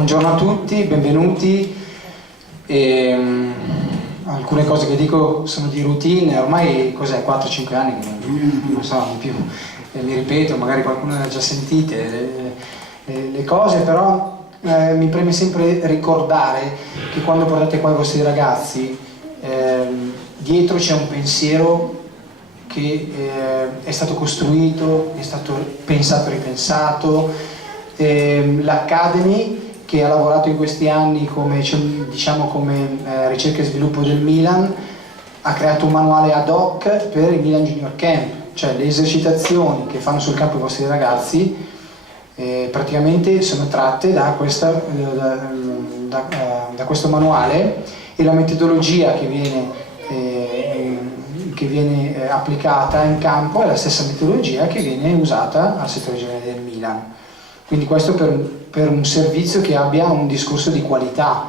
Buongiorno a tutti, benvenuti. Alcune cose che dico sono di routine, ormai cos'è, 4-5 anni che non so di più, mi ripeto, magari qualcuno le ha già sentite le cose, però mi preme sempre ricordare che quando portate qua i vostri ragazzi, dietro c'è un pensiero che è stato costruito, è stato pensato e ripensato. L'Academy, che ha lavorato in questi anni come, diciamo, come ricerca e sviluppo del Milan, ha creato un manuale ad hoc per il Milan Junior Camp, cioè le esercitazioni che fanno sul campo i vostri ragazzi praticamente sono tratte da questo manuale, e la metodologia che viene applicata in campo è la stessa metodologia che viene usata al settore giovanile del Milan. Quindi questo per un servizio che abbia un discorso di qualità.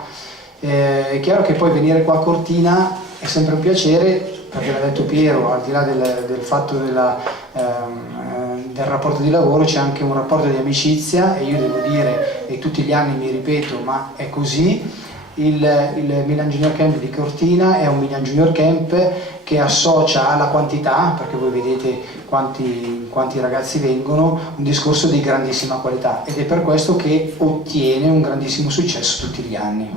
È chiaro che poi venire qua a Cortina è sempre un piacere, perché l'ha detto Piero, al di là del fatto del rapporto di lavoro c'è anche un rapporto di amicizia, e io devo dire, e tutti gli anni mi ripeto, ma è così. Il Milan Junior Camp di Cortina è un Milan Junior Camp che associa alla quantità, perché voi vedete quanti ragazzi vengono, un discorso di grandissima qualità, ed è per questo che ottiene un grandissimo successo tutti gli anni.